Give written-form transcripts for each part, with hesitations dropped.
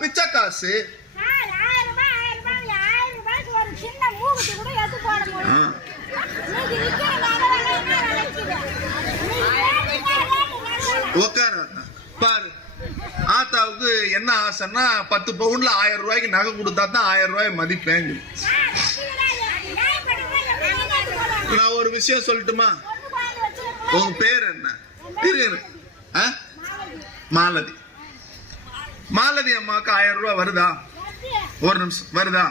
பிச்சை காசு. உட்காரு பாரு. ஆத்தாவுக்கு என்ன ஆசைன்னா 10 பவுன்ல 1000 ரூபாய்க்கு நகை கொடுத்தா தான் 1000 ரூபாய் மதிப்பேங்க. நான் ஒரு விஷயம் சொல்லட்டுமா? உங்க பேர் என்ன? மாலதி. மாலதி அம்மாவுக்கு 1000 ரூபாய் வருதா? ஒரு நிமிஷம், வருதா?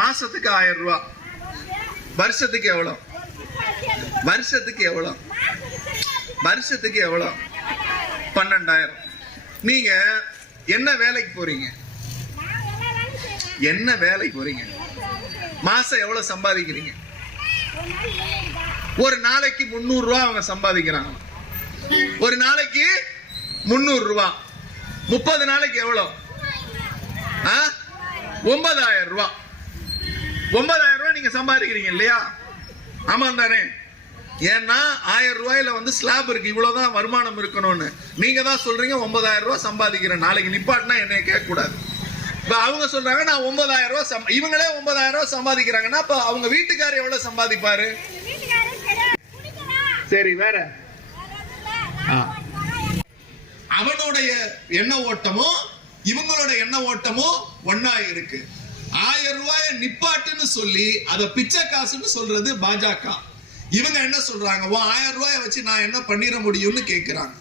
மாசத்துக்கு 1000 ரூபாய். வருஷத்துக்கு எவ்வளவு? வருஷத்துக்கு எவ்வளவு? வருஷத்துக்கு எவ்வளவு? 12,000. நீங்க என்ன வேலைக்கு போறீங்க? என்ன வேலைக்கு போறீங்க? மாசம் எவ்வளவு சம்பாதிக்கிறீங்க? ஒரு நாளைக்கு 300 ரூபாய் அவங்க சம்பாதிக்கிறாங்க. ஒரு நாளைக்கு 300 ரூபாய். 30 நாளைக்கு எவ்வளவு? 9,000 ரூபாய். 9,000 ரூபாய் நீங்க சம்பாதிக்கிறீங்க இல்லையா? ஆமா தானே? ஏன்னா 1000 ரூபாயில ஸ்லாப் இருக்கு, இவ்வளவுதான் வருமானம் இருக்கணும்னு. நீங்க தான் சொல்றீங்க 9,000 ரூபாய் சம்பாதிக்கிறேன். நாளைக்கு நிப்பாட்டினா என்னைய கேட்க கூடாது. இப்ப அவங்க சொல்றாங்க நான் 9,000 ரூபாய், இவங்களே 9,000 ரூபாய் சம்பாதிக்கிறாங்கன்னா அப்ப அவங்க வீட்டுக்காரர் எவ்வளவு சம்பாதிப்பாரு? சரி, வேற அவனுடைய எண்ண ஓட்டமும் இவங்களோட எண்ண ஓட்டமும் ஒன்னா இருக்கு. 1000 ரூபாய நிப்பாட்டுன்னு சொல்லி அத பிச்சை காசுன்னு சொல்றது பாஜக. இவங்க என்ன சொல்றாங்க? 1000 ரூபாய வச்சு நான் என்ன பண்ணிட முடியும்னு கேட்கிறாங்க.